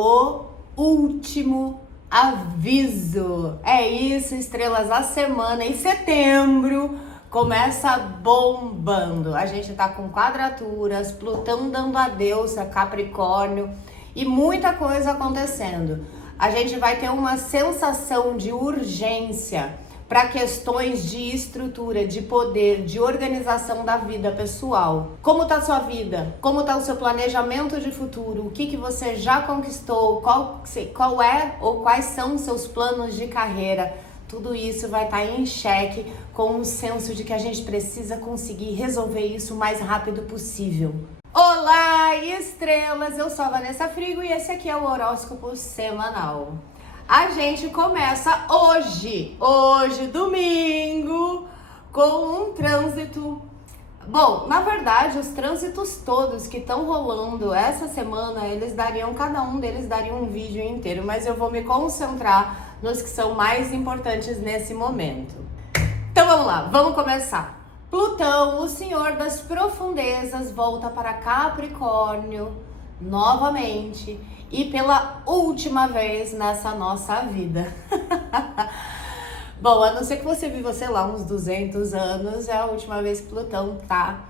o último aviso. É isso, estrelas, a semana em setembro começa bombando. A gente tá com quadraturas, Plutão dando adeus a Capricórnio e muita coisa acontecendo. A gente vai ter uma sensação de urgência para questões de estrutura, de poder, de organização da vida pessoal. Como tá a sua vida? Como tá o seu planejamento de futuro? O que você já conquistou? Qual é ou quais são os seus planos de carreira? Tudo isso vai estar em xeque com o senso de que a gente precisa conseguir resolver isso o mais rápido possível. Olá, estrelas! Eu sou a Vanessa Frigo e esse aqui é o horóscopo semanal. A gente começa hoje, domingo, com um trânsito. Bom, na verdade, os trânsitos todos que estão rolando essa semana, cada um deles daria um vídeo inteiro, mas eu vou me concentrar nos que são mais importantes nesse momento. Então vamos lá, vamos começar. Plutão, o senhor das profundezas, volta para Capricórnio novamente e pela última vez nessa nossa vida. Bom, a não ser que você viva, sei lá, uns 200 anos, é a última vez que Plutão tá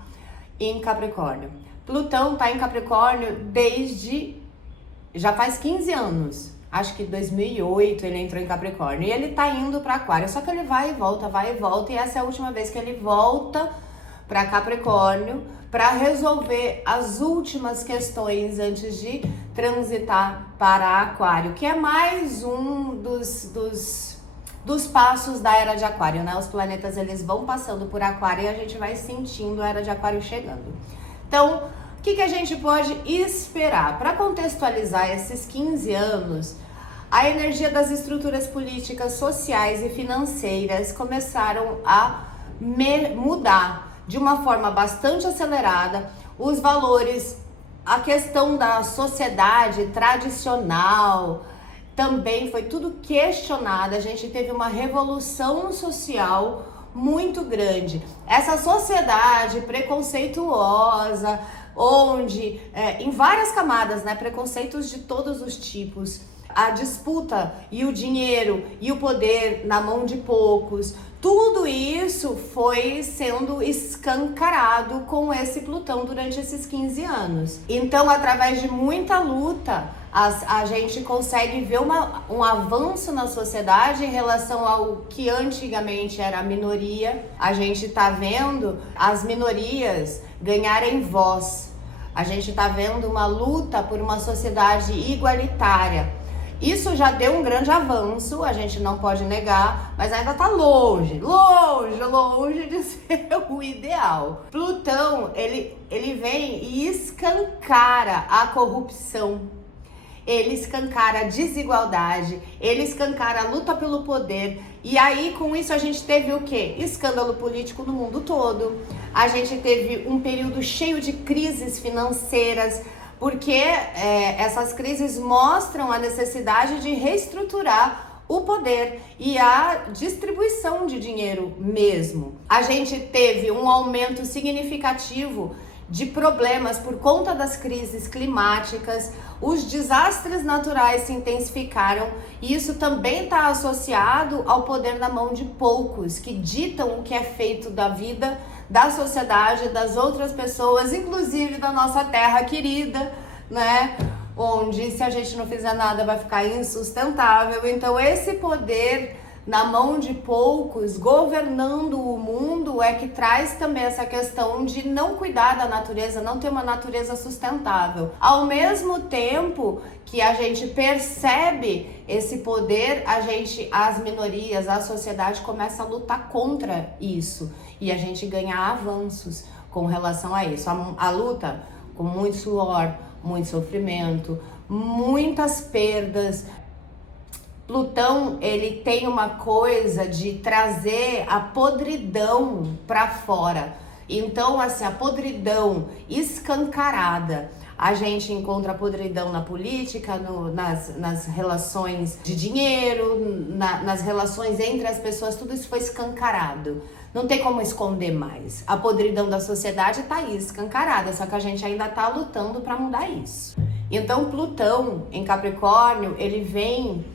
em Capricórnio. Plutão tá em Capricórnio já faz 15 anos. Acho que 2008 ele entrou em Capricórnio e ele tá indo para Aquário, só que ele vai e volta, e essa é a última vez que ele volta para Capricórnio para resolver as últimas questões antes de transitar para Aquário, que é mais um dos passos da Era de Aquário, né? Os planetas eles vão passando por Aquário e a gente vai sentindo a Era de Aquário chegando. Então, o que a gente pode esperar? Para contextualizar esses 15 anos, a energia das estruturas políticas, sociais e financeiras começaram a mudar de uma forma bastante acelerada. Os valores, a questão da sociedade tradicional também foi tudo questionada. A gente teve uma revolução social muito grande. Essa sociedade preconceituosa, onde em várias camadas, né, preconceitos de todos os tipos, a disputa e o dinheiro e o poder na mão de poucos, tudo isso foi sendo escancarado com esse Plutão durante esses 15 anos. Então, através de muita luta, a gente consegue ver um avanço na sociedade em relação ao que antigamente era a minoria. A gente tá vendo as minorias ganharem voz. A gente tá vendo uma luta por uma sociedade igualitária. Isso já deu um grande avanço, a gente não pode negar, mas ainda tá longe de ser o ideal. Plutão, ele vem e escancara a corrupção, ele escancara a desigualdade, ele escancara a luta pelo poder. E aí, com isso, a gente teve o quê? Escândalo político no mundo todo. A gente teve um período cheio de crises financeiras, porque essas crises mostram a necessidade de reestruturar o poder e a distribuição de dinheiro mesmo. A gente teve um aumento significativo de problemas por conta das crises climáticas, os desastres naturais se intensificaram e isso também está associado ao poder na mão de poucos, que ditam o que é feito da vida, da sociedade, das outras pessoas, inclusive da nossa terra querida, né? Onde se a gente não fizer nada vai ficar insustentável. Então esse poder na mão de poucos, governando o mundo, é que traz também essa questão de não cuidar da natureza, não ter uma natureza sustentável. Ao mesmo tempo que a gente percebe esse poder, as minorias, a sociedade começa a lutar contra isso e a gente ganha avanços com relação a isso. A luta com muito suor, muito sofrimento, muitas perdas. Plutão, ele tem uma coisa de trazer a podridão para fora. Então, assim, a podridão escancarada. A gente encontra a podridão na política, nas relações de dinheiro, nas relações entre as pessoas, tudo isso foi escancarado. Não tem como esconder mais. A podridão da sociedade tá aí, escancarada, só que a gente ainda tá lutando para mudar isso. Então Plutão em Capricórnio, ele vem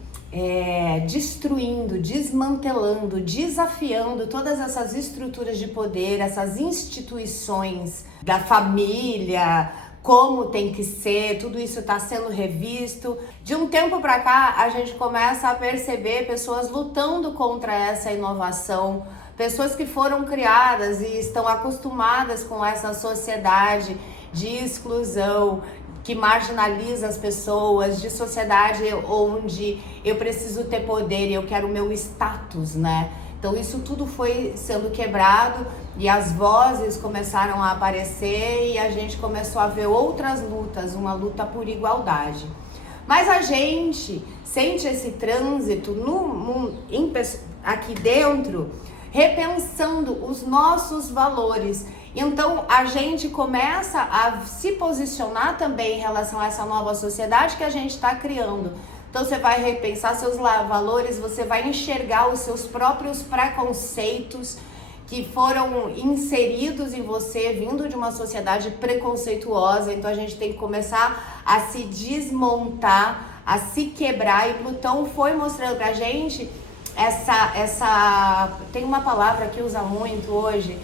destruindo, desmantelando, desafiando todas essas estruturas de poder, essas instituições da família, como tem que ser, tudo isso está sendo revisto. De um tempo para cá, a gente começa a perceber pessoas lutando contra essa inovação, pessoas que foram criadas e estão acostumadas com essa sociedade de exclusão, que marginaliza as pessoas, de sociedade onde eu preciso ter poder e eu quero o meu status, né? Então isso tudo foi sendo quebrado e as vozes começaram a aparecer e a gente começou a ver outras lutas, uma luta por igualdade. Mas a gente sente esse trânsito aqui dentro, repensando os nossos valores. Então a gente começa a se posicionar também em relação a essa nova sociedade que a gente está criando. Então você vai repensar seus valores, você vai enxergar os seus próprios preconceitos que foram inseridos em você, vindo de uma sociedade preconceituosa. Então a gente tem que começar a se desmontar, a se quebrar. E Plutão foi mostrando pra gente tem uma palavra que usa muito hoje,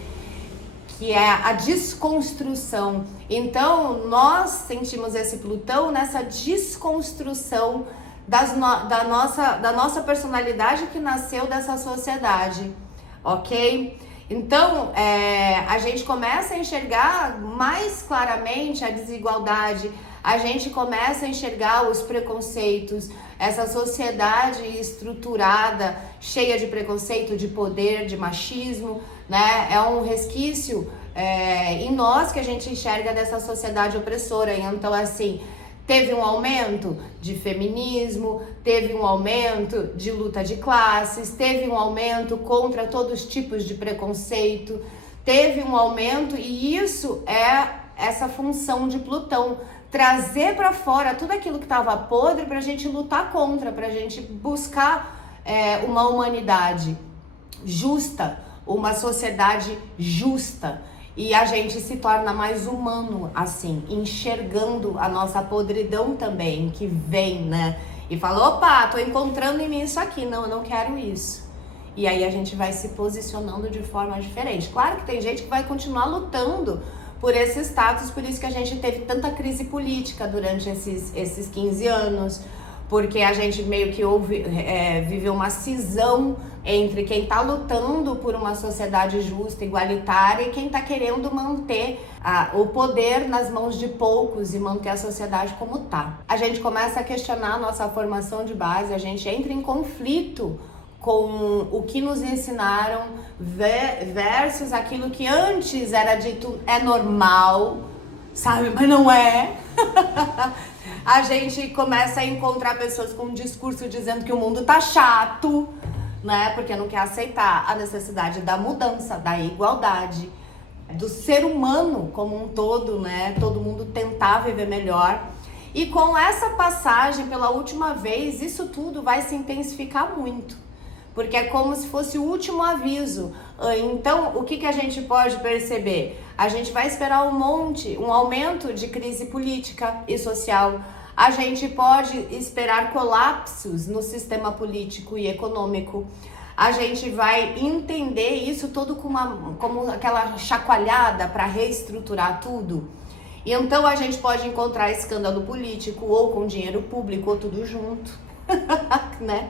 que é a desconstrução. Então, nós sentimos esse Plutão nessa desconstrução da nossa personalidade que nasceu dessa sociedade, ok? Então, a gente começa a enxergar mais claramente a desigualdade, a gente começa a enxergar os preconceitos, essa sociedade estruturada, cheia de preconceito, de poder, de machismo, né? É um resquício em nós que a gente enxerga dessa sociedade opressora. Então, assim, teve um aumento de feminismo, teve um aumento de luta de classes, teve um aumento contra todos os tipos de preconceito, teve um aumento, e isso é essa função de Plutão, trazer para fora tudo aquilo que estava podre para a gente lutar contra, para a gente buscar uma humanidade justa, uma sociedade justa. E a gente se torna mais humano, assim, enxergando a nossa podridão também, que vem, né? E fala, opa, tô encontrando em mim isso aqui, não, eu não quero isso. E aí a gente vai se posicionando de forma diferente. Claro que tem gente que vai continuar lutando por esse status, por isso que a gente teve tanta crise política durante esses 15 anos, porque a gente meio que viveu uma cisão entre quem está lutando por uma sociedade justa, igualitária, e quem está querendo manter o poder nas mãos de poucos e manter a sociedade como está. A gente começa a questionar a nossa formação de base, a gente entra em conflito com o que nos ensinaram versus aquilo que antes era dito é normal, sabe? Mas não é. A gente começa a encontrar pessoas com um discurso dizendo que o mundo tá chato, né? Porque não quer aceitar a necessidade da mudança, da igualdade, do ser humano como um todo, né? Todo mundo tentar viver melhor. E com essa passagem pela última vez, isso tudo vai se intensificar muito, porque é como se fosse o último aviso. Então, o que a gente pode perceber? A gente vai esperar um aumento de crise política e social. A gente pode esperar colapsos no sistema político e econômico. A gente vai entender isso tudo como aquela chacoalhada para reestruturar tudo. E então a gente pode encontrar escândalo político, ou com dinheiro público, ou tudo junto, né?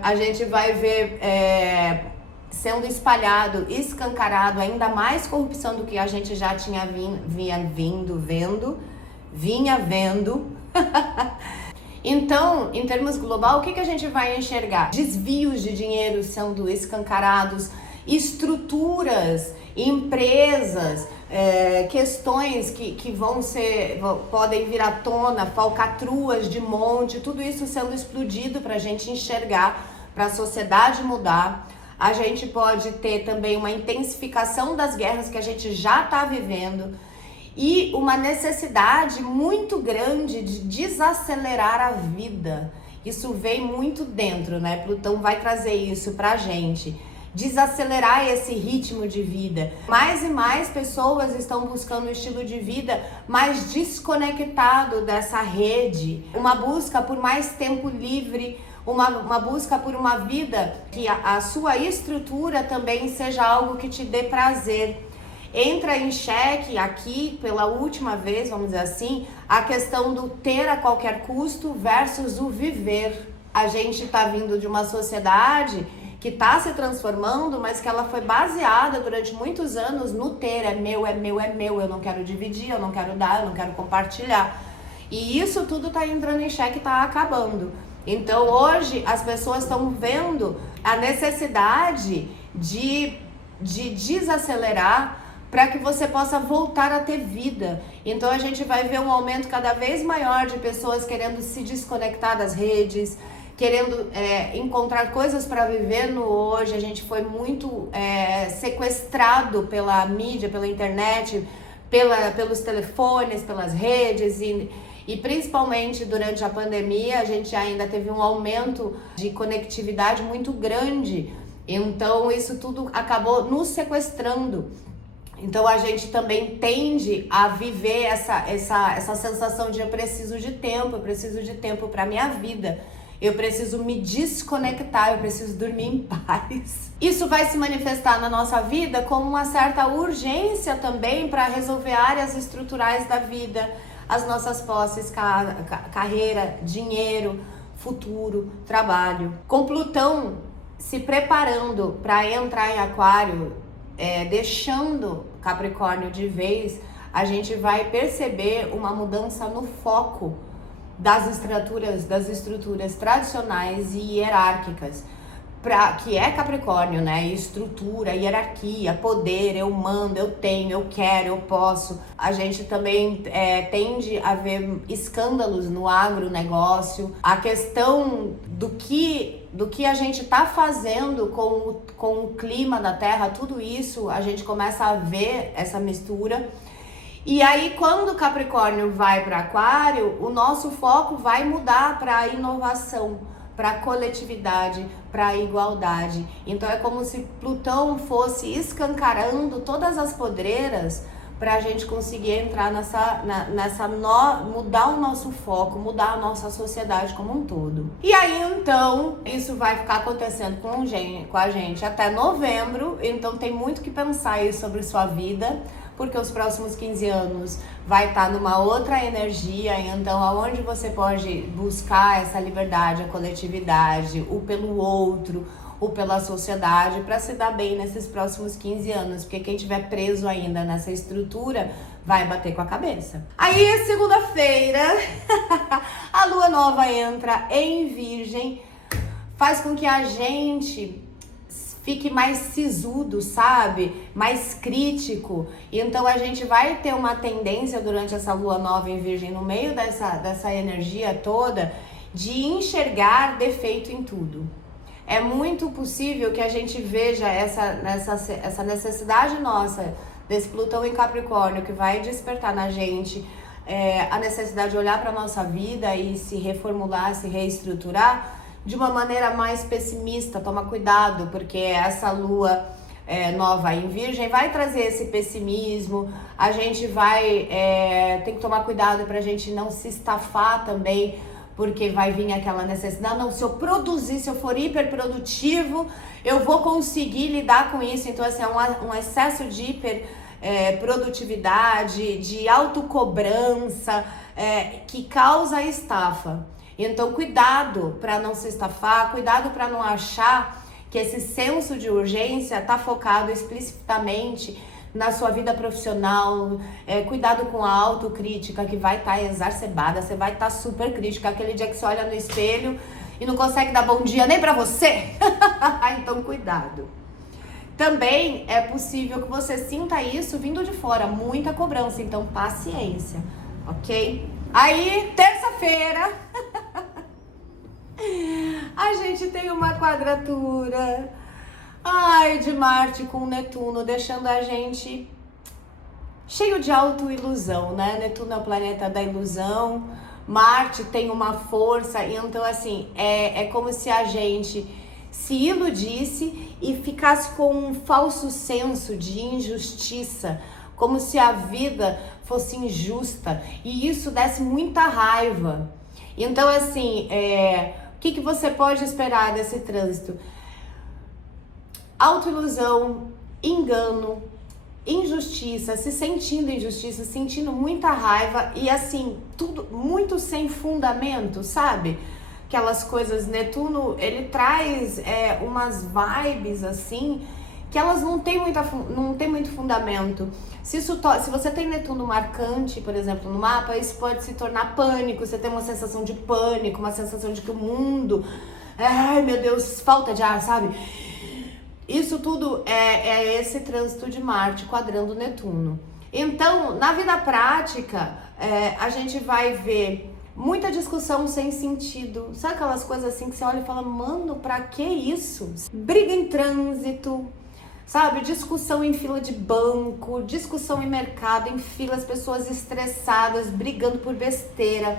A gente vai ver sendo espalhado, escancarado, ainda mais corrupção do que a gente já tinha vinha vendo. Então, em termos global, o que a gente vai enxergar? Desvios de dinheiro sendo escancarados, estruturas, empresas, questões que podem vir à tona, falcatruas de monte, tudo isso sendo explodido para a gente enxergar, para a sociedade mudar. A gente pode ter também uma intensificação das guerras que a gente já está vivendo e uma necessidade muito grande de desacelerar a vida. Isso vem muito dentro, né? Plutão vai trazer isso pra gente, desacelerar esse ritmo de vida. Mais e mais pessoas estão buscando um estilo de vida mais desconectado dessa rede, uma busca por mais tempo livre, uma busca por uma vida que a sua estrutura também seja algo que te dê prazer. Entra em xeque aqui, pela última vez, vamos dizer assim, a questão do ter a qualquer custo versus o viver. A gente está vindo de uma sociedade que está se transformando, mas que ela foi baseada durante muitos anos no ter, é meu, é meu, é meu, eu não quero dividir, eu não quero dar, eu não quero compartilhar. E isso tudo está entrando em xeque e está acabando. Então hoje as pessoas estão vendo a necessidade de desacelerar para que você possa voltar a ter vida. Então a gente vai ver um aumento cada vez maior de pessoas querendo se desconectar das redes, querendo encontrar coisas para viver no hoje. A gente foi muito sequestrado pela mídia, pela internet, pelos telefones, pelas redes e principalmente durante a pandemia a gente ainda teve um aumento de conectividade muito grande. Então isso tudo acabou nos sequestrando. Então a gente também tende a viver essa sensação de eu preciso de tempo para minha vida. Eu preciso me desconectar, eu preciso dormir em paz. Isso vai se manifestar na nossa vida como uma certa urgência também para resolver áreas estruturais da vida, as nossas posses, carreira, dinheiro, futuro, trabalho. Com Plutão se preparando para entrar em Aquário, deixando Capricórnio de vez, a gente vai perceber uma mudança no foco das estruturas tradicionais e hierárquicas, que é Capricórnio, né? Estrutura, hierarquia, poder, eu mando, eu tenho, eu quero, eu posso. A gente também tende a ver escândalos no agronegócio. A questão do que a gente está fazendo com o clima da Terra, tudo isso, a gente começa a ver essa mistura. E aí, quando o Capricórnio vai para Aquário, o nosso foco vai mudar para a inovação, para a coletividade, para a igualdade. Então é como se Plutão fosse escancarando todas as podreiras para a gente conseguir entrar mudar o nosso foco, mudar a nossa sociedade como um todo. E aí então isso vai ficar acontecendo com a gente até novembro. Então tem muito que pensar aí sobre sua vida, porque os próximos 15 anos vai estar numa outra energia. Então aonde você pode buscar essa liberdade, a coletividade, o pelo outro, ou pela sociedade, para se dar bem nesses próximos 15 anos, porque quem estiver preso ainda nessa estrutura vai bater com a cabeça. Aí, segunda-feira, a lua nova entra em Virgem, faz com que a gente fique mais sisudo, sabe? Mais crítico. Então a gente vai ter uma tendência durante essa lua nova em Virgem, no meio dessa energia toda, de enxergar defeito em tudo. É muito possível que a gente veja essa necessidade nossa, desse Plutão em Capricórnio, que vai despertar na gente a necessidade de olhar para a nossa vida e se reformular, se reestruturar de uma maneira mais pessimista. Toma cuidado, porque essa lua nova em Virgem vai trazer esse pessimismo. A gente vai ter que tomar cuidado para a gente não se estafar também, porque vai vir aquela necessidade, não, se eu produzir, se eu for hiperprodutivo, eu vou conseguir lidar com isso. Então, assim, é um excesso de hiperprodutividade, de autocobrança, que causa estafa. Então, cuidado para não se estafar, cuidado para não achar que esse senso de urgência está focado explicitamente na sua vida profissional. Cuidado com a autocrítica, que vai estar exacerbada, você vai estar super crítica, aquele dia que você olha no espelho e não consegue dar bom dia nem pra você. Então cuidado. Também é possível que você sinta isso vindo de fora, muita cobrança, então paciência, ok? Aí, terça-feira, a gente tem uma quadratura de Marte com Netuno, deixando a gente cheio de autoilusão, né? Netuno é o planeta da ilusão, Marte tem uma força, então assim, é como se a gente se iludisse e ficasse com um falso senso de injustiça, como se a vida fosse injusta, e isso desse muita raiva. Então, assim, o que você pode esperar desse trânsito? Autoilusão, engano, injustiça, se sentindo injustiça, sentindo muita raiva e assim, tudo muito sem fundamento, sabe? Aquelas coisas, Netuno, ele traz umas vibes assim, que elas não têm muito fundamento. Se você tem Netuno marcante, por exemplo, no mapa, isso pode se tornar pânico, você tem uma sensação de pânico, uma sensação de que o mundo, ai meu Deus, falta de ar, sabe? Isso tudo é esse trânsito de Marte quadrando Netuno. Então, na vida prática, a gente vai ver muita discussão sem sentido. Sabe aquelas coisas assim que você olha e fala, mano, pra que isso? Briga em trânsito, sabe? Discussão em fila de banco, discussão em mercado, em fila, as pessoas estressadas, brigando por besteira.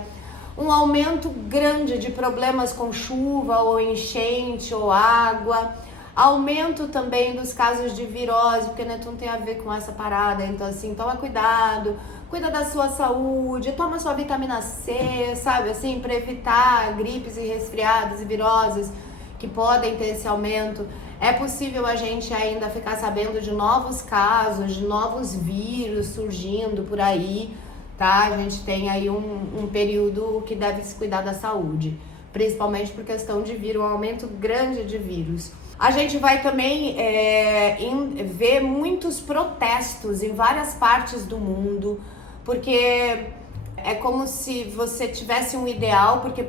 Um aumento grande de problemas com chuva ou enchente ou água. Aumento também dos casos de virose, porque Netuno tem a ver com essa parada. Então, assim, toma cuidado, cuida da sua saúde, toma sua vitamina C, sabe? Assim, para evitar gripes e resfriados e viroses que podem ter esse aumento. É possível a gente ainda ficar sabendo de novos casos, de novos vírus surgindo por aí, tá? A gente tem aí um período que deve se cuidar da saúde, principalmente por questão de vírus, um aumento grande de vírus. A gente vai também ver muitos protestos em várias partes do mundo, porque é como se você tivesse um ideal, porque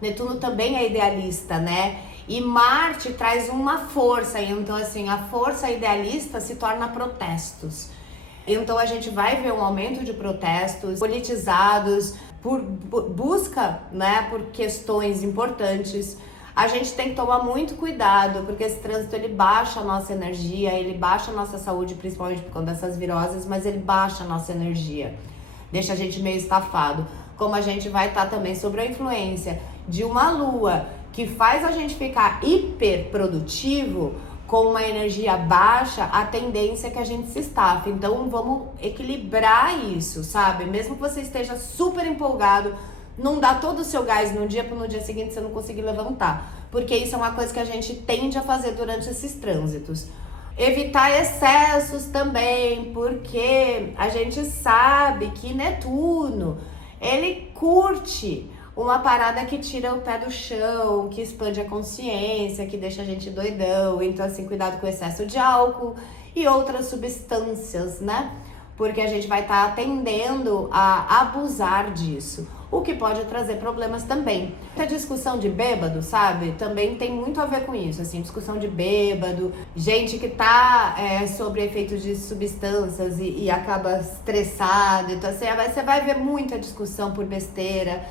Netuno também é idealista, né? E Marte traz uma força, então assim, a força idealista se torna protestos. Então a gente vai ver um aumento de protestos politizados por busca, né, por questões importantes. A gente tem que tomar muito cuidado, porque esse trânsito ele baixa a nossa energia, ele baixa a nossa saúde, principalmente por conta dessas viroses, mas ele baixa a nossa energia, deixa a gente meio estafado. Como a gente vai estar também sobre a influência de uma lua que faz a gente ficar hiper produtivo, com uma energia baixa, a tendência é que a gente se estafe. Então vamos equilibrar isso, sabe? Mesmo que você esteja super empolgado, não dá todo o seu gás no dia para no dia seguinte você não conseguir levantar, porque isso é uma coisa que a gente tende a fazer durante esses trânsitos. Evitar excessos também, porque a gente sabe que Netuno, ele curte uma parada que tira o pé do chão, que expande a consciência, que deixa a gente doidão. Então, assim, cuidado com o excesso de álcool e outras substâncias, né? Porque a gente vai estar tendendo a abusar disso, o que pode trazer problemas também. A discussão de bêbado, sabe? Também tem muito a ver com isso, assim, discussão de bêbado, gente que tá sobre efeitos de substâncias e acaba estressado. Então, assim, você vai ver muita discussão por besteira.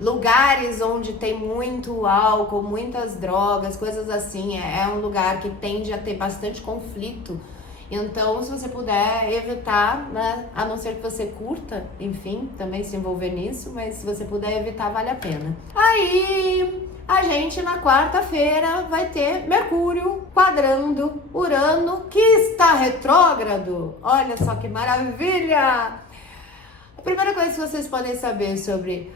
Lugares onde tem muito álcool, muitas drogas, coisas assim, é um lugar que tende a ter bastante conflito. Então, se você puder evitar, né, a não ser que você curta, enfim, também se envolver nisso, mas se você puder evitar, vale a pena. Aí, a gente na quarta-feira vai ter Mercúrio quadrando Urano, que está retrógrado. Olha só que maravilha! A primeira coisa que vocês podem saber sobre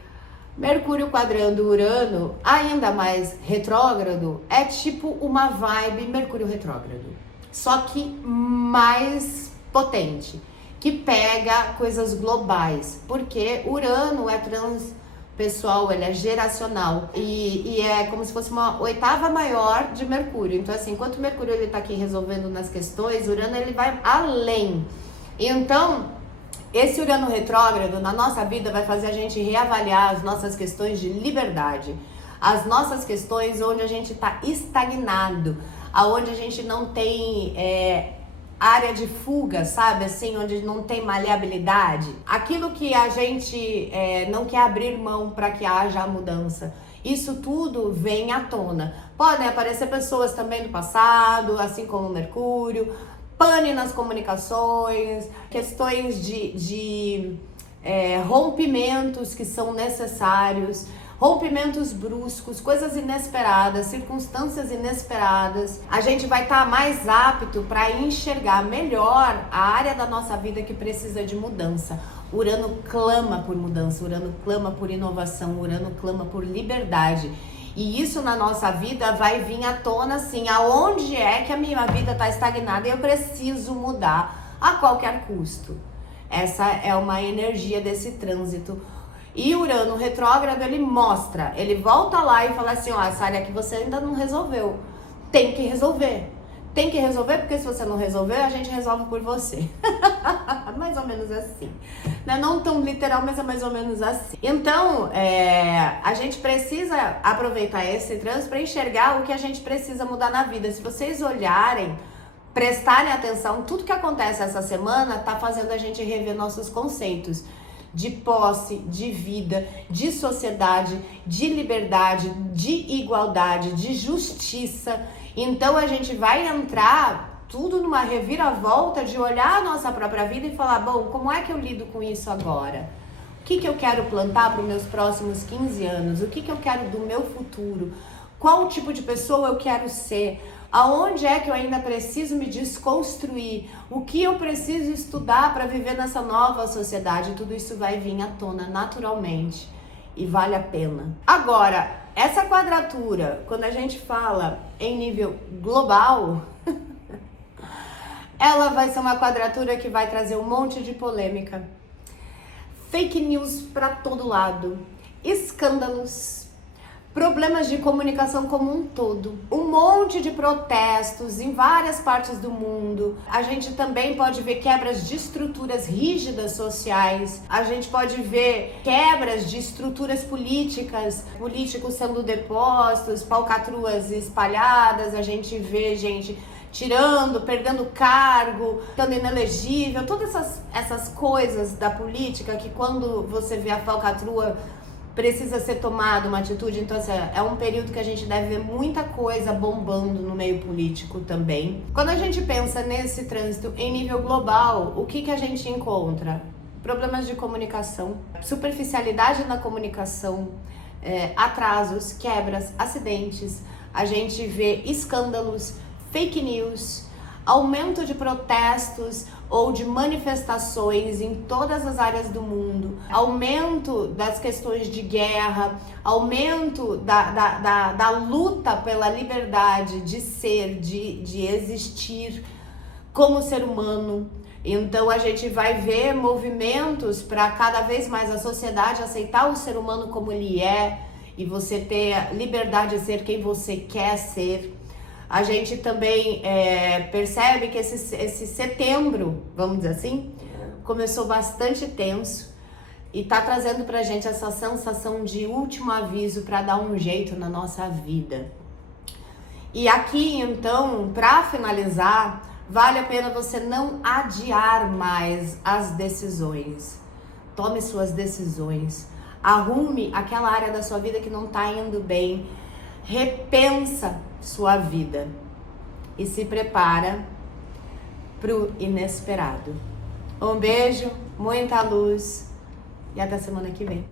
Mercúrio quadrando Urano, ainda mais retrógrado, é tipo uma vibe Mercúrio retrógrado, só que mais potente, que pega coisas globais, porque Urano é transpessoal, ele é geracional e é como se fosse uma oitava maior de Mercúrio. Então assim, enquanto Mercúrio ele tá aqui resolvendo nas questões, Urano ele vai além. Então esse Urano retrógrado na nossa vida vai fazer a gente reavaliar as nossas questões de liberdade, as nossas questões onde a gente está estagnado, aonde a gente não tem área de fuga, sabe? Assim, onde não tem maleabilidade. Aquilo que a gente não quer abrir mão para que haja a mudança. Isso tudo vem à tona. Podem aparecer pessoas também do passado, assim como Mercúrio, pane nas comunicações, questões de rompimentos que são necessários, rompimentos bruscos, coisas inesperadas, circunstâncias inesperadas. A gente vai estar mais apto para enxergar melhor a área da nossa vida que precisa de mudança. Urano clama por mudança, Urano clama por inovação, Urano clama por liberdade. E isso na nossa vida vai vir à tona assim, aonde é que a minha vida está estagnada e eu preciso mudar a qualquer custo. Essa é uma energia desse trânsito. E Urano retrógrado, ele mostra, ele volta lá e fala assim, ó, essa área que você ainda não resolveu, tem que resolver. Tem que resolver, porque se você não resolver, a gente resolve por você. Mais ou menos assim. Não tão literal, mas é mais ou menos assim. Então, a gente precisa aproveitar esse trânsito para enxergar o que a gente precisa mudar na vida. Se vocês olharem, prestarem atenção, tudo que acontece essa semana tá fazendo a gente rever nossos conceitos de posse, de vida, de sociedade, de liberdade, de igualdade, de justiça. Então a gente vai entrar tudo numa reviravolta de olhar a nossa própria vida e falar, bom, como é que eu lido com isso agora? O que eu quero plantar para os meus próximos 15 anos? O que eu quero do meu futuro? Qual tipo de pessoa eu quero ser? Aonde é que eu ainda preciso me desconstruir? O que eu preciso estudar para viver nessa nova sociedade? Tudo isso vai vir à tona naturalmente e vale a pena. Agora, essa quadratura, quando a gente fala em nível global, ela vai ser uma quadratura que vai trazer um monte de polêmica, fake news para todo lado, escândalos, problemas de comunicação como um todo, um monte de protestos em várias partes do mundo. A gente também pode ver quebras de estruturas rígidas sociais, a gente pode ver quebras de estruturas políticas, políticos sendo depostos, falcatruas espalhadas, a gente vê gente tirando, perdendo cargo, ficando inelegível, todas essas coisas da política que quando você vê a falcatrua precisa ser tomada uma atitude. Então assim, é um período que a gente deve ver muita coisa bombando no meio político também. Quando a gente pensa nesse trânsito em nível global, o que a gente encontra? Problemas de comunicação, superficialidade na comunicação, atrasos, quebras, acidentes, a gente vê escândalos, fake news, aumento de protestos ou de manifestações em todas as áreas do mundo, aumento das questões de guerra, aumento da luta pela liberdade de ser, de existir como ser humano. Então a gente vai ver movimentos para cada vez mais a sociedade aceitar o ser humano como ele é e você ter a liberdade de ser quem você quer ser. A gente também percebe que esse setembro, vamos dizer assim, começou bastante tenso e tá trazendo pra gente essa sensação de último aviso para dar um jeito na nossa vida. E aqui, então, para finalizar, vale a pena você não adiar mais as decisões. Tome suas decisões. Arrume aquela área da sua vida que não tá indo bem. Repensa sua vida e se prepara pro inesperado. Um beijo, muita luz e até semana que vem.